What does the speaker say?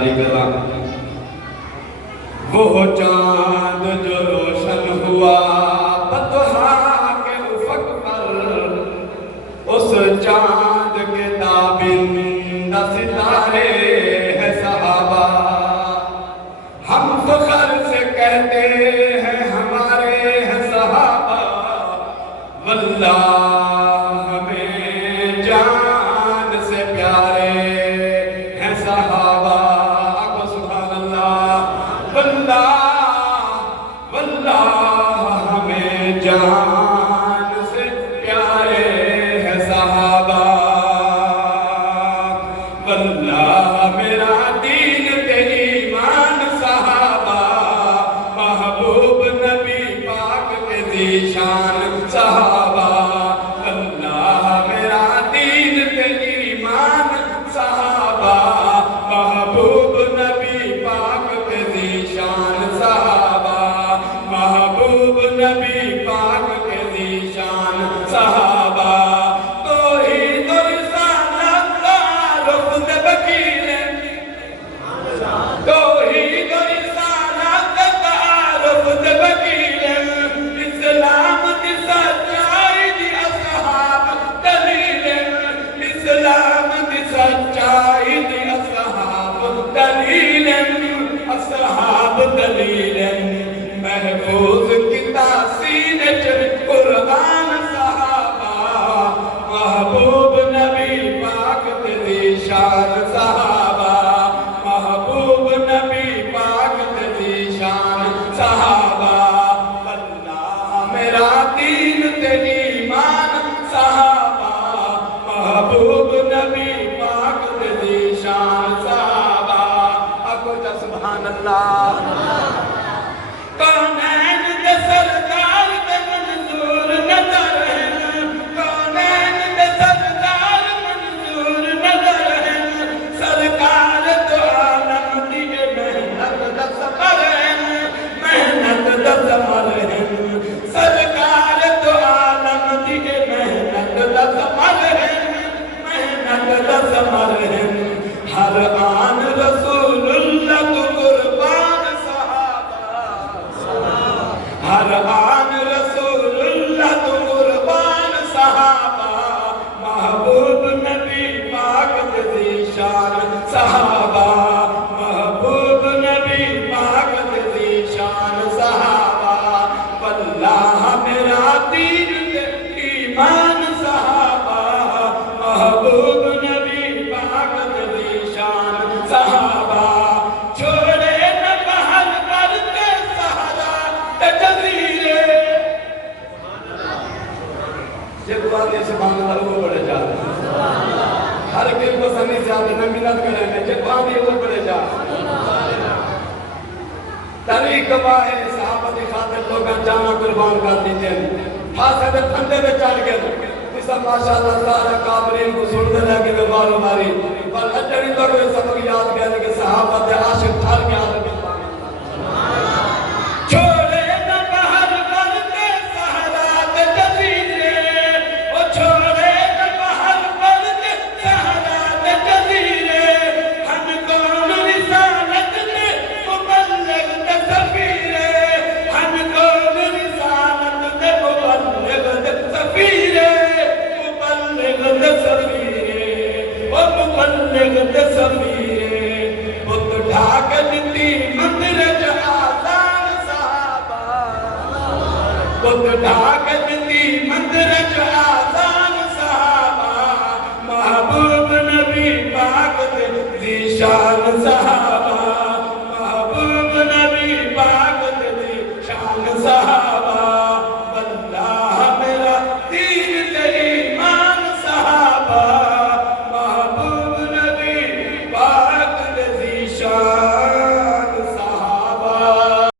جاری کرا وہ چاند جو روشن ہوا بطحا کے افق پر اس چاند کے تابندہ ستارے ہیں صحابہ ہم فخر سے کہتے ہیں ہمارے ہیں صحابہ واللہ ہمیں جان سے پیارے ہیں صحابہ آگو سبحان اللہ واللہ ہمیں جان سے پیارے ہیں صحابہ واللہ میرا دین تے ایمان صحابہ محبوب نبی پاک کے ذیشان صحابہ واللہ میرا دین تے ایمان صحابہ محبوب نبی پاک کے ذیشان صحابہ محبوب نبی پاک کے ذیشان صحابہ توحید و رسالت تعارف دے وکیل توحید و رسالت تعارف دے وکیل اسلام دی سچائی دی اصحاب دلیل اسلام دی سچائی دی اصحاب دلیل اصحاب دلیل محفوظ کی تحسین قرآن صحابہ محبوب نبی پاک کے ذیشان صحابہ محبوب نبی پاک کے ذیشان صحابہ اللہ میرا دین تے ایمان صحابہ محبوب نبی پاک کے ذیشان صحابہ اکو جا سبحان اللہ کونین دے سردار دے منظور نظر ہیں کونین دے سردار منظور نظر ہیں سرکار تو عالم دیئے محنت دا سفر ہیں محنت دا سفر ہیں سرکار تو عالم دیئے محنت دا سفر ہیں محنت دا سفر ہیں ہر آن رسول اللہ کو قربان ہر آن رسول اللہ تو قربان صحابہ محبوب نبی پاک کے ذیشان صحابہ محبوب نبی پاک کے ذیشان صحابہ واللہ میرا دین تے ایمان صحابہ محبوب نبی پاک کے ذیشان صحابہ چھوڑے نہ بہر کرتے سہرا جزیرے جب بات یہ سبحان اللہ وہ بڑھے جا ہر کل کو سنی سے آتے نہ منت کریں گے جب بات یہ وہ بڑھے جا طریق باہے صحابہ کی خاطر لوگاں جانا قربان کر دیتے ہیں حاصل پھندے میں چڑھ گئے اسا ماشاءاللہ سارا کابرین کو سنتے لگے وہ بار باری پر اجڑی تو سبق یاد کرنے کہ صحابہ دے عاشق تھار کے